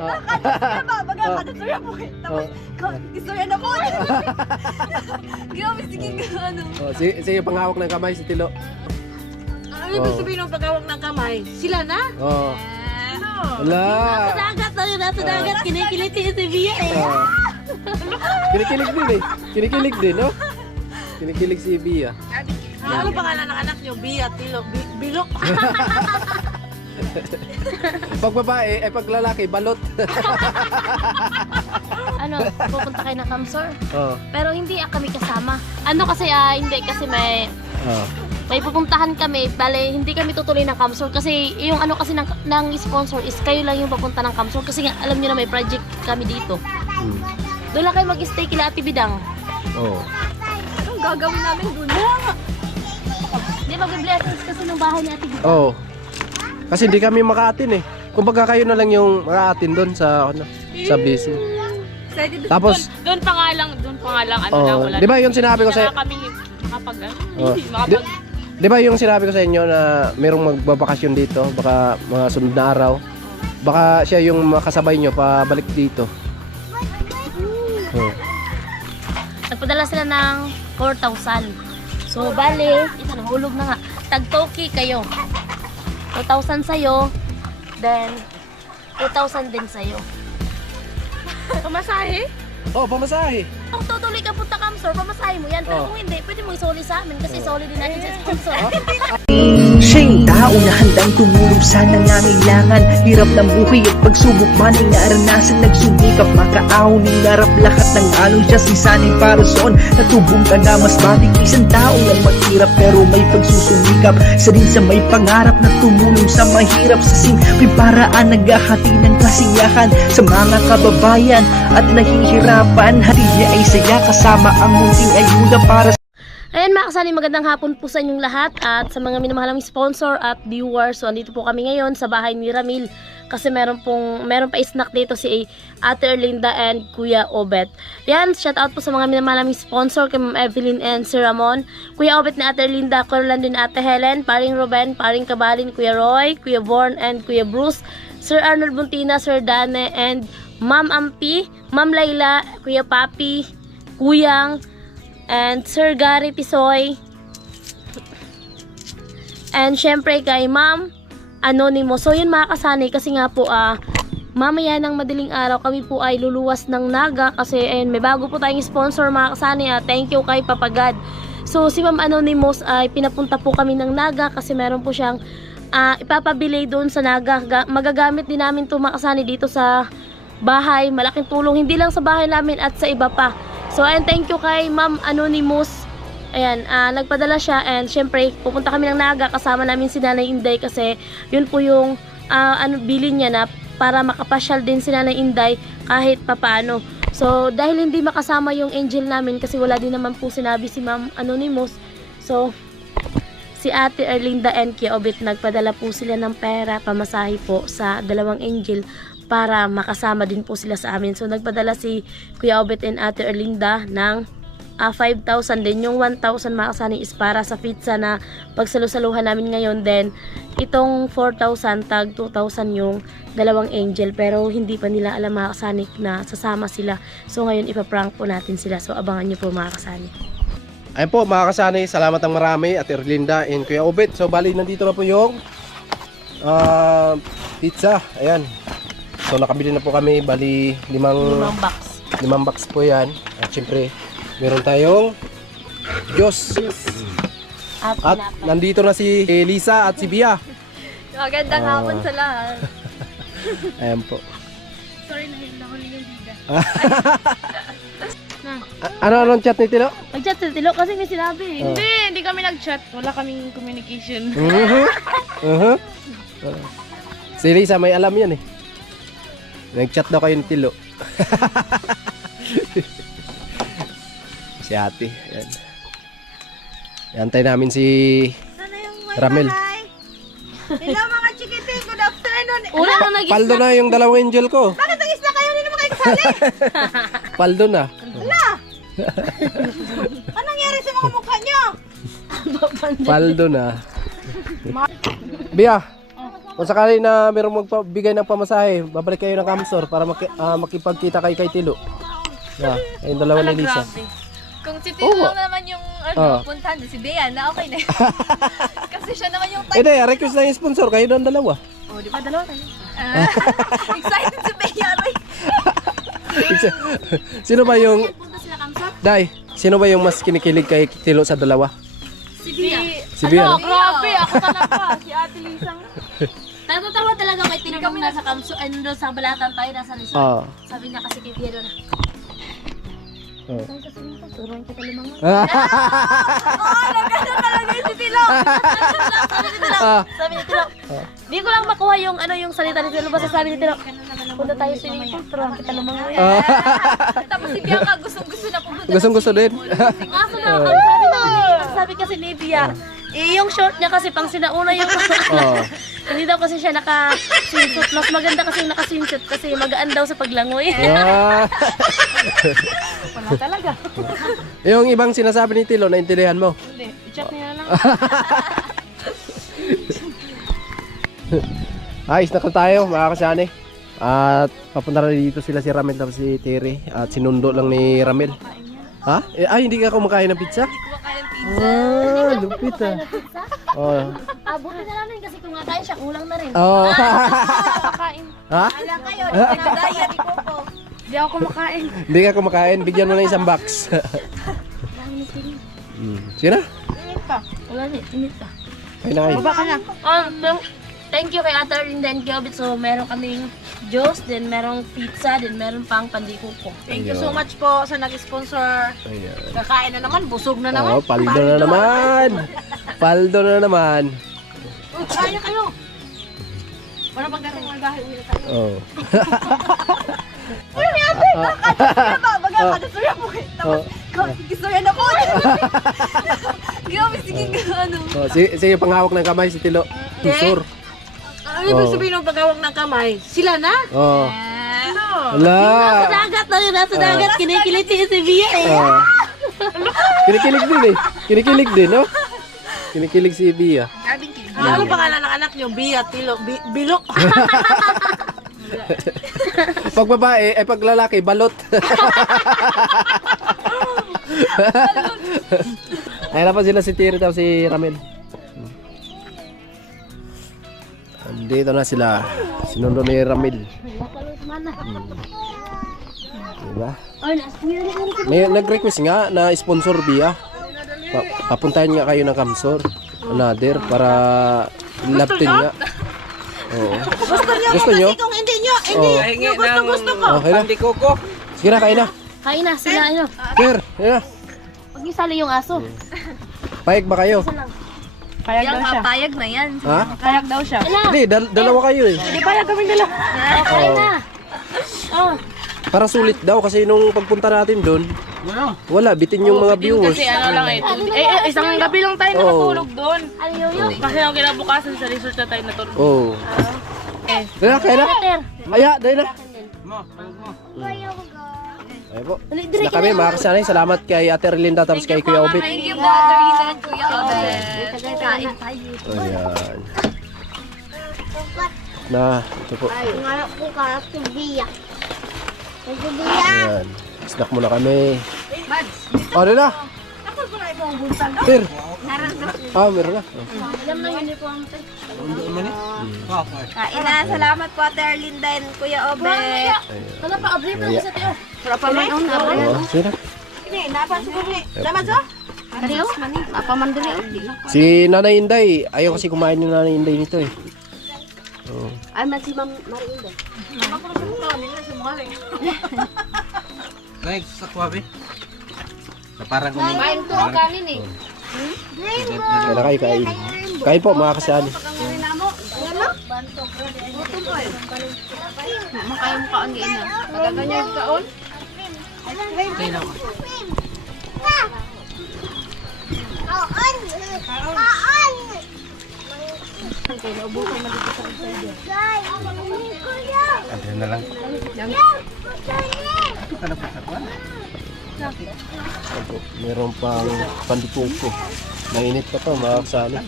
Kadastorya po eh. Tapos, istorya na po. Grabe, sige ano. Siya yung panghawak ng kamay, si Tilo. Ano ibig sabihin ng pagkawak ng kamay? Sila na? Oo. Wala. Nasa dagat, kinikiliti si Bia eh. Kinikilig din eh. Kinikilig din, no? Kinikilig si Bia. Ano pangalan ng anak nyo? Bia, Tilo, Bilok. Pag babae, pag lalaki, balot. Pupunta kayo ng Kamsor. Oo. Pero hindi kami kasama. Hindi kasi may pupuntahan kami. Bale, hindi kami tutuloy ng Kamsor kasi yung kasi ng sponsor is kayo lang yung papunta ng Kamsor kasi nga, alam niyo na may project kami dito. Doon lang kayo mag-stay kila Ate Bidang. Oo. Anong gagawin namin doon? Hindi, mag-blessings kasi ng bahay ni Ate Bidang. Oo. Kasi hindi kami makaatin eh. Kumbaga kayo na lang yung makaatin doon sa busy. Tapos doon pa nga lang wala. Di ba yung sinabi ko sa kami makapag Di ba yung sinabi ko sa inyo na merong magbabakasyon dito, baka mga sunod na araw. Baka siya yung makasabay nyo pabalik dito. Nagpadala sila ng 4,000. So, bali, ito nahulog na nga. Tag-toki kayo. 2,000 sa'yo, then 2,000 din sa'yo. Pamasahe? Oh, pamasahe. Kung tutuloy ka punta Kamsor, pamasahe mo yan. Pero kung hindi, pwede mo isoli sa amin kasi isoli din natin sa sponsor. Siya'y tao na handang tumulong sa nangangailangan. Hirap ng buhay at pagsubok man ay naranasan. Nagsumikap makaahon ng narap lahat ng along siya sisanay para soon. Natubong ka na mas matik isang tao lang maghirap pero may pagsusumikap. Isa din sa may pangarap na tumulong sa mahirap. Sa simpleng paraan naghahati ng kasiyahan sa mga kababayan at nahihirapan. Hati niya ay saya kasama ang munting ayuda para Ayan mga kasani, magandang hapon po sa inyong lahat at sa mga minamahalang sponsor at viewers. So andito po kami ngayon sa bahay ni Ramil kasi meron pa snack dito si Ate Erlinda and Kuya Obet. Yan, shout out po sa mga minamahalang sponsor kay Ma'am Evelyn and Sir Ramon, Kuya Obet na Ate Erlinda, Kuya Rolando and Ate Helen, Paring Ruben, Paring Kabalin, Kuya Roy, Kuya Born and Kuya Bruce, Sir Arnold Buntina, Sir Dane and Ma'am Ampi, Ma'am Layla, Kuya Papi, Kuyang, and Sir Gary Tisoy. And syempre kay Ma'am Anonymous. So yun mga kasani, kasi nga po mamaya ng madaling araw kami po ay luluwas ng Naga kasi may bago po tayong sponsor mga kasani. Thank you kay Papagad. So si Ma'am Anonymous ay pinapunta po kami ng Naga kasi meron po siyang ipapabili doon sa Naga. Magagamit din namin ito mga kasani dito sa bahay. Malaking tulong hindi lang sa bahay namin at sa iba pa. So, and thank you kay Ma'am Anonymous. Ayan, nagpadala siya and syempre pupunta kami ng Naga kasama namin si Nanay Inday kasi yun po yung bili niya na para makapasyal din si Nanay Inday kahit papaano. So, dahil hindi makasama yung angel namin kasi wala din naman po sinabi si Ma'am Anonymous. So, si Ate Erlinda and Kuya Obet nagpadala po sila ng pera pamasahe po sa dalawang angel para makasama din po sila sa amin. So nagpadala si Kuya Obet and Ate Erlinda ng 5,000 din. Yung 1,000 makasani is para sa pizza na pagsalusaluhan namin ngayon. Then itong 4,000 tag 2,000 yung dalawang angel. Pero hindi pa nila alam mga kasani na sasama sila. So ngayon ipaprank po natin sila. So abangan nyo po mga kasani. Ayun po mga kasani, salamat ng marami Ate Erlinda and Kuya Obet. So bali nandito na po yung pizza. Ayan. So nakabili na po kami, bali 5 box. 5 box po yan. At syempre, meron tayong Diyos. At nandito na si Lisa at si Bia. Magandang hapon sa lahat. Ayan po. Sorry, nahuli yung biga. Anong chat ni Tilo? Mag-chat sa Tilo kasi may sinabi. Hindi kami nag-chat. Wala kaming communication. Si Lisa may alam yan eh. Nag-chat daw kayo ni Tilo. Si ate. Ayan. Antay namin si Ramil. Hello mga chikiting, good afternoon. Una na nag-isla. Paldo na yung dalawang angel ko. Bakit ang isla kayo? Hindi naman kayo kasali. Paldo na. Hala! Anong nangyari sa mga mukha nyo? Paldo na. Bia, Kung sakali na mayroong magbigay ng pamasahe, babalik kayo ng Kamsor para makipagkita kay Tilo. Yeah, ayun dalawa ni Lisa. Kung si Tilo lang naman yung puntahan, si Bea na okay na. Kasi siya naman yung Eh, di, request na yung sponsor, kayo doon dalawa. O, di ba dalawa tayo? excited si Bea. Sino ba yung, Punta sila Kamsor? Day, sino ba yung mas kinikilig kay Tilo sa dalawa? Si Bia. Si Bea. Ano, grabe, ako talaga. Si Ate Lisang. Natatawa talaga may tinanong nasa Kamsor, ay nandun sa Balatan tayo, nasa resort. Oo. Sabi niya kasi kay Bia doon. Oh. Saan kasi nito? Turuan kita lumangoy. Sabi ni Tilo, di ko lang makuha yung yung salita ni Tilo. Basta sabi ni Tilo, punta tayo sa swimming pool, turuan kita lumangoy. Tapos si Bianca gustong-gusto na pumunta. Gusto din. Kaso na, sabi kasi ni Bia, yung short niya kasi pang sinauna yung Oo. hindi daw kasi siya naka-swimsuit. Mas maganda kasi yung naka-swimsuit kasi magaan daw sa paglangoy. Ah. Wala talaga. Yung ibang sinasabi ni Tilo, naintindihan mo? Hindi, i-chat niya lang. Ayos na tayo, mga kasani. At papunta na dito sila si Ramel tapos si Terry. At sinundo lang ni Ramel. Ha? Ay, hindi ka kumakain ng pizza? Ah, lupit ah. Oh. Abutin na namin kasi kung kakain siya, kulang na rin. Oh. Kakain. Ha? Wala kayo, nag-diet ni Coco. Hindi ako kumakain. Hindi ka kumakain, bigyan mo na isang box. Sige na. Wala na, init pa. Kain na kayo. Baba ka na. Thank you kay Ate Arlene and Gilbert. So, meron kaming juice, then merong pizza, then meron pang pandikuko. Thank you so much po sa nag-sponsor. Ayan. Kakain na naman, busog na Oh, naman. paldo na naman. Paldo na naman. Kaya kayo. Para pagdating ng bahay, uwi na tayo. Oh. Baga ka, gusto po. Oh. Gusto yan ako. Grabe, sige ano. Oh, sige panghawak ng kamay si Tilo. Tusor. Ano ibig sabihin ng pagawag ng kamay? Sila na? Oh. Ano? Ala. Nasa dagat na yun, nasa dagat. Kinikiliti si Bia eh. Oh. Kinikilig din eh. Kinikilig din, no? Kinikilig si Bia. Ano pangalan ng anak niyo? Bia, Tilo, Bilok. Pag babae, ay pag lalaki, balot. Ay na pa sila si Tiri tapos si Ramel. Andito na sila. Sinundo ni Ramel. Diba? May nag-request nga na sponsor Bia. Papuntahin nga kayo ng Kamsor. Another para laptin nga. Oo. Gusto nyo? Kung hindi nyo, Gusto ko. Okay na. Sige na, kain na. Kain na sila, Sir, yun na. Huwag niyo sali yung aso. Payag ba kayo? Payag Yang daw siya. papayag na yan. Ha? Payag daw siya. Hindi, dalawa kayo eh. Hindi payag kami nila. Kain na. Oh, Para sulit daw kasi nung pagpunta natin doon, wala, bitin yung mga viewers. Kasi ano lang isang gabi lang tayo nakatulog doon. ano yun? Kasi ang kinabukasan sa resort na tayo natulog. Oo. Dahil na, kaya na. Peter. Aya, dahil na. Ay po. Na kami, mga kasanay. Salamat kay Ate Erlinda tapos kay Kuya Obit. Thank you, Brother Ethan, Kuya Obet. Kain tayo. Ayan. Na, ito po. Nga po ka, si Bia. Ayan. Snack muna kami. Oh, doon na. Sir. Meron na. Alam na yun po ang Kain na, salamat po Ate Arlinda and Kuya Obet. Wala pa, abre pa sa tiyo. Oo, sige na. Kariyo? Napamandali. Si Nanay Inday, ayaw kasi kumain ni Nanay Inday nito eh. Oo. Ay, si Ma'am Marinda. Like, sa kwabe. Na parang Kain to ang kanin eh. Kaya na kayo kain. Kain po mga kasali. Makain mo ka ang giina. Magaganyan kaon. Ano na lang. Opo, meron pang pandikuko. Mainit pa to mga kasali.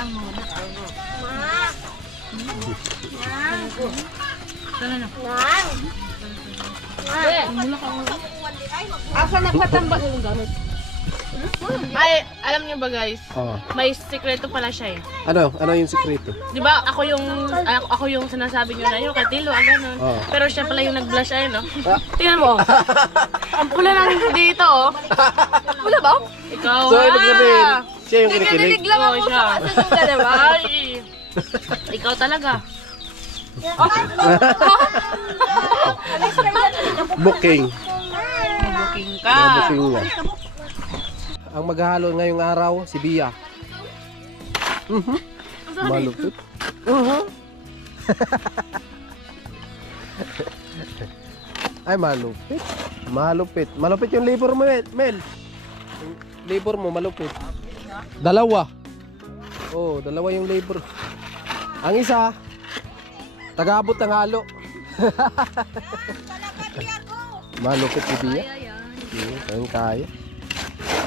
Isang muna. Asa nagpatambak yung gamit? Ay, alam niyo ba guys? Oh. May sikreto pala siya eh. Ano yung sikreto? Di ba ako yung sinasabi niyo na yung katilo, ganun. Oo. Pero siya pala yung nag-blush ay no? Tingnan mo. Ang pula lang dito oh. Pula ba? Ikaw So ibig sabihin, siya yung kinikilig. Kinikilig lang ako siya. sa suga, diba? Ay. Ikaw talaga. Booking. Booking ka. Booking na. Ang maghahalo ngayong araw, si Bia. Malupit. Ay, malupit. Malupit. Malupit yung labor mo, Mel. Yung labor mo, malupit. Dalawa. Oh, dalawa yung labor. Ang isa, tagaabot ng halo. Malupit si Bia. Kayang kaya.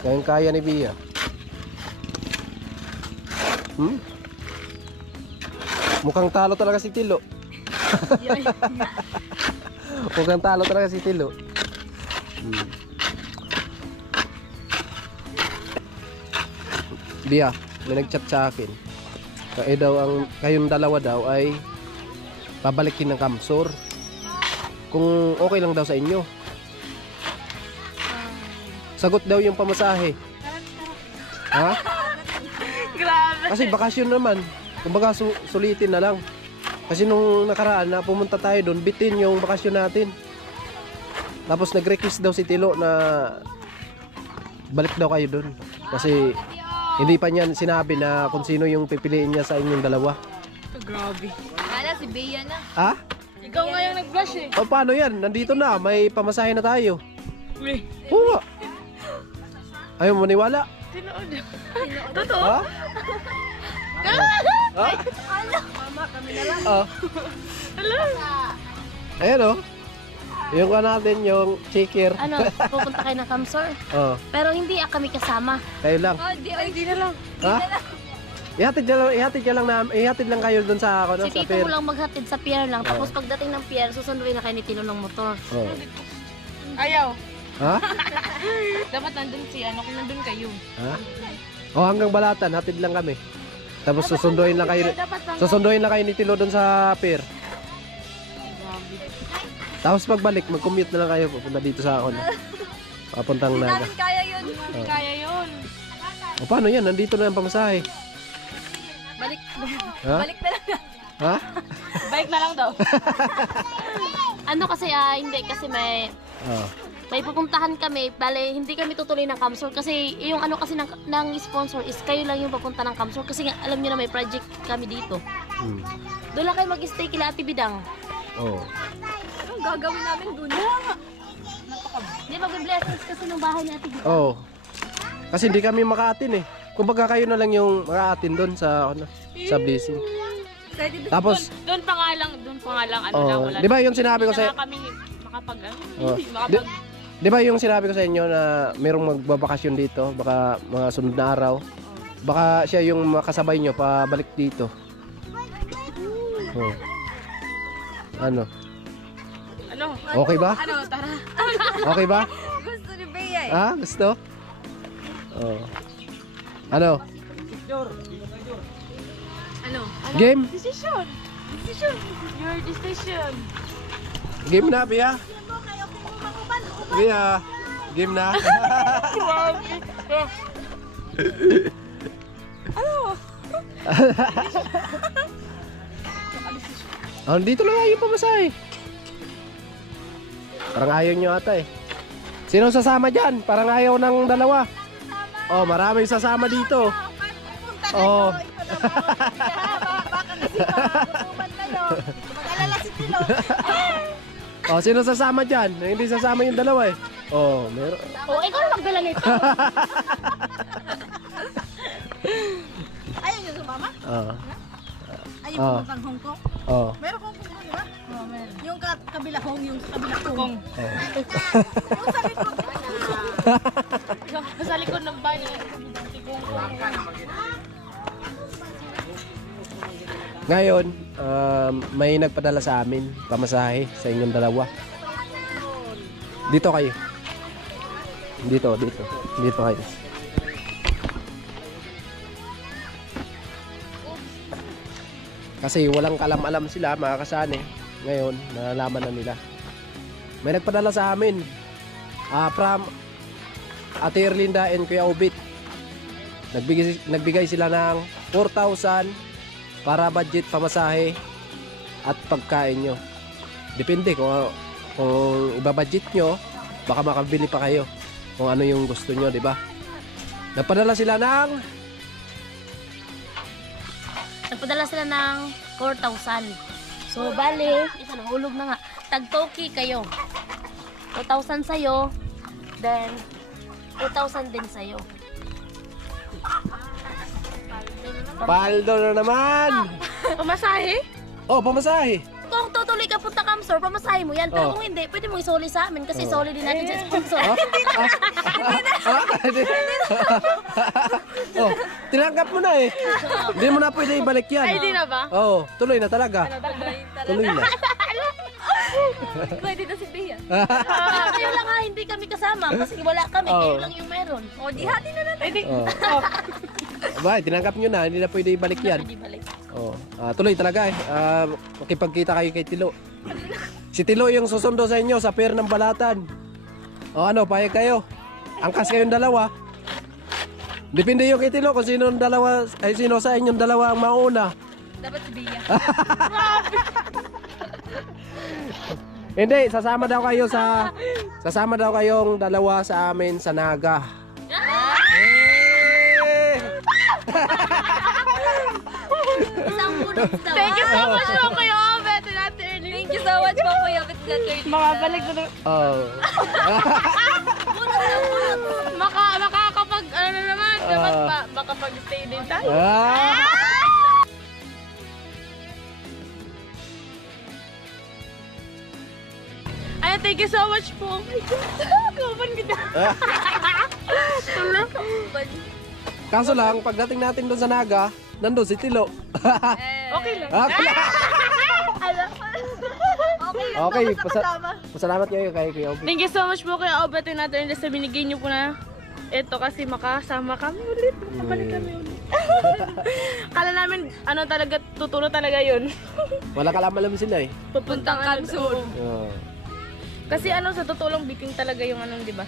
Kayang kaya ni Bia. Mukhang talo talaga si Tilo. Mukhang talo talaga si Tilo. Bia, may nag-chat sa akin. Kayong dalawa daw ay babalikin ng Kamsor. Kung okay lang daw sa inyo. Sagot daw yung pamasahe. Ha? Grabe. Kasi bakasyon naman. Kumbaga sulitin na lang. Kasi nung nakaraan na pumunta tayo doon, bitin yung bakasyon natin. Tapos nag-request daw si Tilo na balik daw kayo doon. Kasi hindi pa niya sinabi na kung sino yung pipiliin niya sa inyong dalawa. Grabe. Kala si Bea na. Ha? Ikaw nga yung nag-blush eh. O paano yan? Nandito na. May pamasahe na tayo. Uy. Oo. Ayaw mo maniwala? Tinood. Totoo? Ha? Ha? Mama, kami na lang. Oh. Ayan o. Yung ka natin, yung checker. Ano, pupunta kayo ng Kamsor. Oh. Pero hindi kami kasama. Kayo lang. Oh, di na lang. Ha? Ihatid lang kayo doon sa ako, no, Si sa Tito pier. mo lang maghatid sa pier lang. Tapos pagdating ng pier, susunduin na kayo ni Tino ng motor. Oh. Ayaw. Ha? Dapat nandun si ano kung nandun kayo. Ha? Oh, hanggang Balatan, hatid lang kami. Tapos susunduin lang kayo. Susunduin lang kayo ni Tilo doon sa pier. Tapos pagbalik, mag-commute na lang kayo pupunta dito sa ako. Papuntang Hindi Naga. namin kaya yun. Hindi kaya yun. O paano yan? Nandito na ang pamasahe. Balik. Ha? Balik na lang. Ha? Bike na lang daw. Ano kasi, hindi kasi Oh. may pupuntahan kami, bale hindi kami tutuloy ng Kamsor kasi yung ano kasi ng sponsor is kayo lang yung papunta ng Kamsor kasi nga, alam niyo na may project kami dito. Doon lang kayo mag-stay kila Ate Bidang. Oh. Anong gagawin namin dun? Di ba blessings kasi ng bahay ni Ate Bidang? Oh. Kasi hindi kami makaatin eh. Kumbaga kayo na lang yung makaatin doon sa ano, sa blessing. Tapos Doon pa nga lang ano lang oh, wala. 'di ba yung sinabi ko Hindi sa na kami makapag ano? Oh. Makapag Di ba yung sinabi ko sa inyo na merong magbabakasyon dito, baka mga sunod na araw, baka siya yung makasabay nyo pabalik dito. Oh. Ano? ano? Okay ba? Ano, tara. Okay ba? Gusto ni Bea eh. Ah, gusto? Oh. Ano? Ano? Game? Decision. Your decision. Game na, Bia? Bia, game na? Oh, dito lang ayaw pamasahe. Parang ayaw nyo ata eh. Sino sasama dyan? Parang ayaw ng dalawa. Oh, maraming sasama dito. Oh. Oh, sino sasama dyan? Hindi sasama yung dalawa eh. Oh, meron. Oh, ikaw na magdala nito. Ayaw niyo sumama? Oh. Ayaw Ah. pumunta ng Hong Kong? Oh. Meron Hong Kong di ba? Oo, meron. Yung kabila Hong, yung kabila Hong. Sa likod ng bahay. Ngayon, may nagpadala sa amin, pamasahe sa inyong dalawa. Dito kayo. Dito kayo. Kasi walang kalam-alam sila, mga kasane. Ngayon, nalalaman na nila. May nagpadala sa amin. From Ate Erlinda and Kuya Obit. Nagbigay sila ng 4,000 para budget pamasahe at pagkain nyo. Depende kung ibabudget nyo, baka makabili pa kayo kung ano yung gusto nyo, di ba? Nagpadala sila ng 4,000. So, bali, isa nahulog na nga. Tag-toki kayo. 2,000 sa'yo. Then, 2,000 din sa'yo. paldo na naman. Pamasahe? Oh, pamasahe. Kung tutuloy ka punta Kamsor, pamasahe mo yan. Pero Oh. kung hindi, pwede mo isoli sa amin kasi isoli din natin sa sponsor. Oh, tinanggap mo na eh. Hindi mo na pwede ibalik yan. Ay, di na ba? Oo, tuloy na talaga. Tuloy na. Pwede na si Bea. Kayo lang nga, hindi kami kasama kasi wala kami. Oh. Kayo lang yung meron. O, di hati na natin. Oh. Abay, tinanggap nyo na, hindi na pwede ibalik yan. Pwede balik. Oh, tuloy talaga eh. Makipagkita kayo kay Tilo. Si Tilo yung susundo sa inyo sa pier ng Balatan. O ano, payag kayo. Angkas kayong dalawa. Depende yung kay Tilo kung sino sa inyong dalawa ang mauna. Dapat si Bea. Hindi, sasama daw kayong dalawa sa amin sa Naga. Isang punit daw. Thank you so much po kayo, Obet and Ate Ernie. Thank you so much po, Kuya Bitlater. Makabalik ko na. Oh. Makakapag, ano na naman, dapat makapag-stay din tayo. Ay, thank you so much po. Oh my God. Kapan kita. Kaso lang, pagdating natin doon sa Naga, nandun si Tilo. Okay lang. Okay, pasalamat kayo kay Kuya Obit. Thank you so much po kaya Obet and Ate Ernie sa binigay niyo po na ito kasi makasama kami ulit. Makabalik kami ulit. Kala namin, ano talaga, tutulo talaga yun. Wala kalam-alam sila eh. Pupuntang Kamsur. Oh. Kasi ano, sa tutulong biking talaga yung ano, di ba?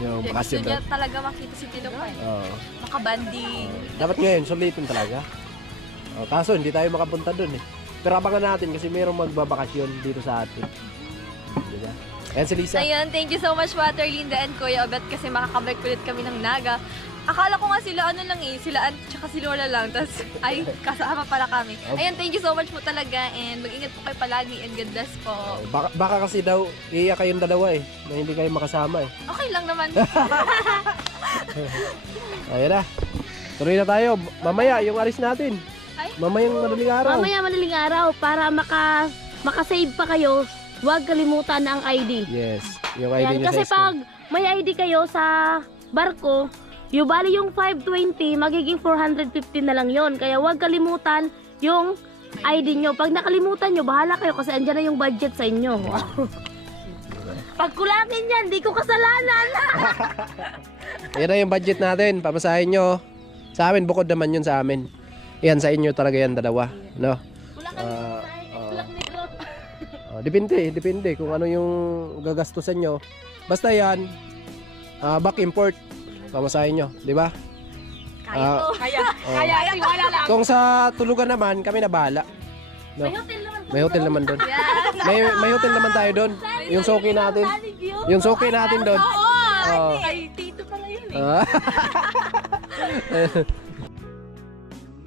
Yung Gusto bakasyon niya daw. talaga makita si Tilo pa. Oh. Makabanding. Dapat ngayon, sulitin talaga. Oh, kaso hindi tayo makapunta doon eh. Pero abangan natin kasi mayroong magbabakasyon dito sa atin. Diba? Ayan si Lisa. Ayun, thank you so much, Water Linda and Kuya Obet, kasi makakabalik ulit kami ng Naga. Akala ko nga sila ano lang eh, sila tsaka si Lola lang, tapos ay kasama pala kami. Ayun, thank you so much po talaga and mag-ingat po kayo palagi and God bless po. Baka kasi daw, iiyak kayong dalawa eh, na hindi kayo makasama eh. Okay lang naman. Ayan na. Tuloy na tayo. Mamaya, yung alis natin. Ay? Mamayang madaling araw. Mamaya madaling araw para makasave pa kayo, huwag kalimutan ang ID. Yes, yung ID Yan, niya kasi sa school. pag may ID kayo sa barko, yung bali yung 520, magiging 450 na lang yon. Kaya huwag kalimutan yung ID nyo. Pag nakalimutan nyo, bahala kayo kasi andyan na yung budget sa inyo. Pag kulangin yan, di ko kasalanan. Ayan na yung budget natin. Pamasahin nyo. Sa amin, bukod naman yun sa amin. Yan, sa inyo talaga yan dalawa. No? Depende kung ano yung gagastusan nyo. Basta yan, back import. Pamasahin nyo, di ba? Kaya to. Kaya, wala lang. Kung sa tulugan naman, kami na bahala. No? May hotel naman doon. May hotel naman tayo doon. Yung soki natin. Yung soki natin doon. Oo! Ay, tito pala yun eh.